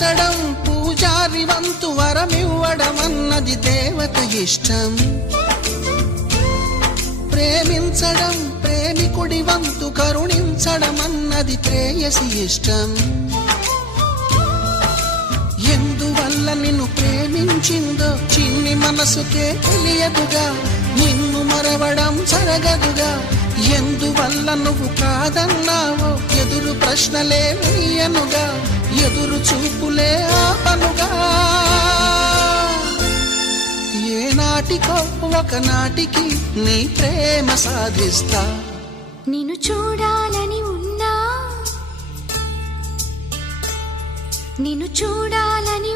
పూజించడం పూజారి వంతు వరమివ్వడం అన్నది దేవత ఇష్టం. ప్రేమించడం ప్రేమికుడి వంతు కరుణించడం అన్నది ప్రేయసి ఇష్టం. ఎందువల్ల నిన్ను ప్రేమించిందో చిన్ని మనసుకే తెలియదుగా, నిన్ను మరవడం జరగదుగా. ఎందువల్ల నువ్వు కాదన్నావో ఎదురు ప్రశ్నలే వేయనుగా, ఎదురు చూపులే ఆపనుగా. ఏనాటికో ఒకనాటికి నీ ప్రేమ సాధిస్తా. నిన్ను చూడాలని ఉన్నా, నిన్ను చూడాలని